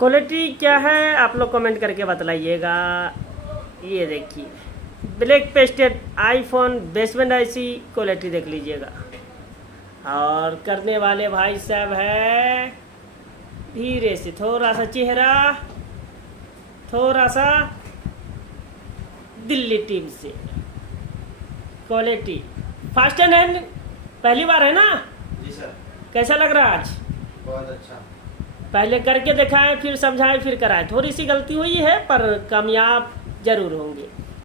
Quality क्या है आप लोग कमेंट करके बतलाइएगा। ये देखिए black pasted iPhone basement IC quality देख लीजिएगा। और करने वाले भाई साहब है धीरे से, थोड़ा सा चेहरा, थोड़ा सा दिल्ली टीम से। क्वालिटी फास्ट एंड हैंड पहली बार है ना जी सर। कैसा लग रहा है आज? बहुत अच्छा। पहले करके दिखाएं फिर समझाएं फिर कराएं। थोड़ी सी गलती हुई है पर कामयाब जरूर होंगे।